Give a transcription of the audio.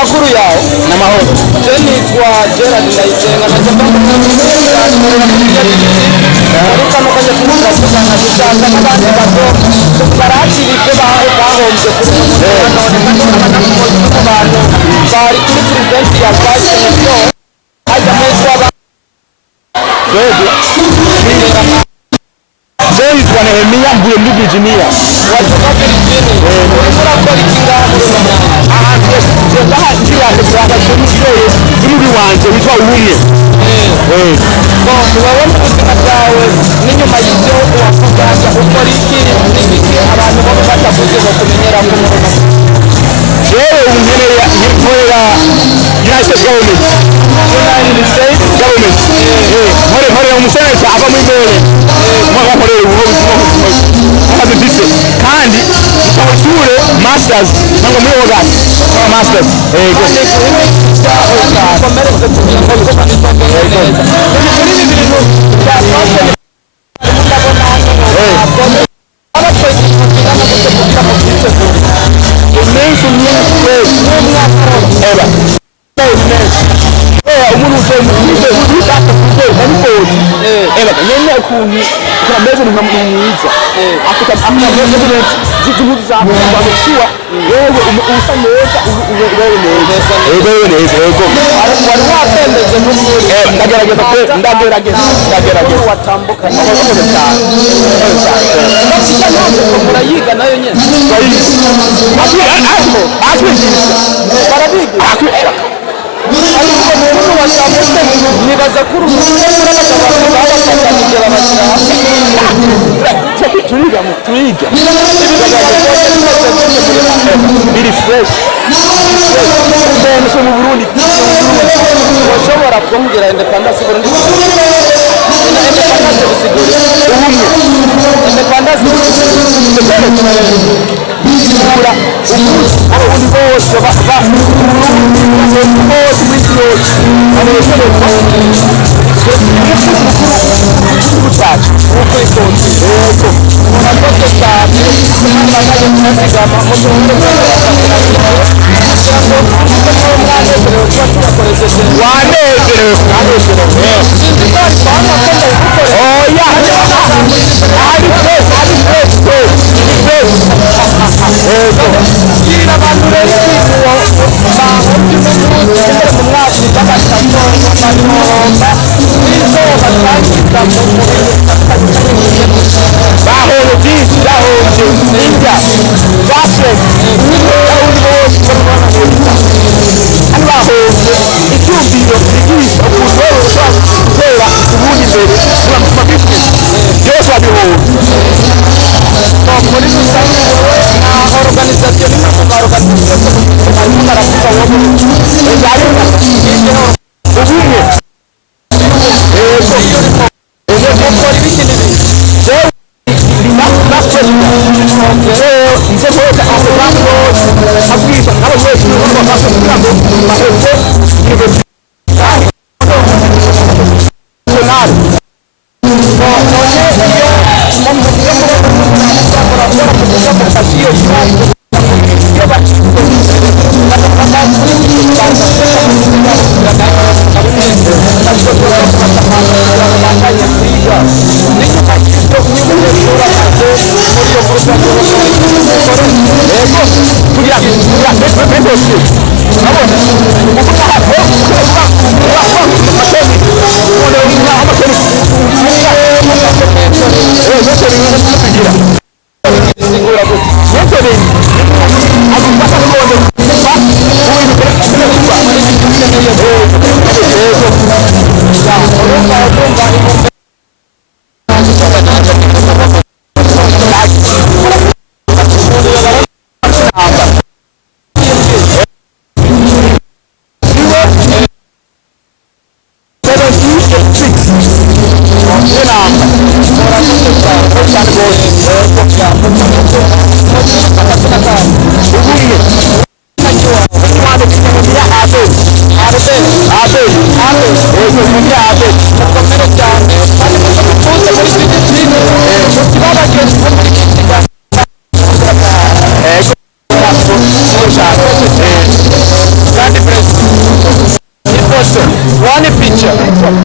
amakuru yawe n'amahoro je nitwa Gerard Ndayisenga naje ariko no kanje tumurazana dushaka n'abandi bato barakirike bahombye kuri none kandi n'abantu bari kuri president ya Biden so ajya mwitwa ba Joyce wa Nehemia mbuye muri Virginia watoka Virginia ukora kuri kingamu ngira ndashaka kumubwira muri wanje witwa Ubumwe wowe mu buzima bwawe n'inyuma y'ibyo wavugaga ukora iki n'ibiki abantu bo batavuze bakumenyera ku murongo jewe ungenera nkorera United States government nkorera umuseneta ava muri Mole mwaka nkorera ubuvuzi dise kandi mukabashure masters nango muri August masters komereze kugira ngo bikomane neza muri ibi bintu byafashe ndabona abakozi kugana mu kugira mu kwitegura imensi myinshi eba umuntu utemuze udaka kuze ariko eba nyene ukuntu kameze nkamwiza afika amabeze zimuzi zaho bamushiwa wewe usa neza wewe neza yego wari watendeze muri ndagerageza watambuka n'abakoze cyane bakijya ntabwo murayiga nayo nyene barabiga ariko umuntu watambuka nibaza kuri umuntu n'abagabo babafatanyije babashyira hamwe turiga biri fresh mu Burundi ushobora kumbwira independence Burundi independence bisigura ubumwe independence bisigura umunsi abarundi bose bose w'isi yose cyacu uko ikonje murakoze cyane n'abandi bazigama mu gihugu wanezerewe oya ari fresh abantu rero mu mwaka w'abatatu banomba nizo batangiza mu bahoro byinshi bahonje india bases hano bahonje icyumviro igisha ukuntu rero ushobora gutera ubundi imbere mu business byose wabihonje muri rusange na organisation n'ama organisation barimo baravuga wowe ejarina ubumwe gukora ibiki n'ibiki nze kuweka amagambo abwiriza n'abanyeshuri b'abafasha kugira ngo baheze kandi one picture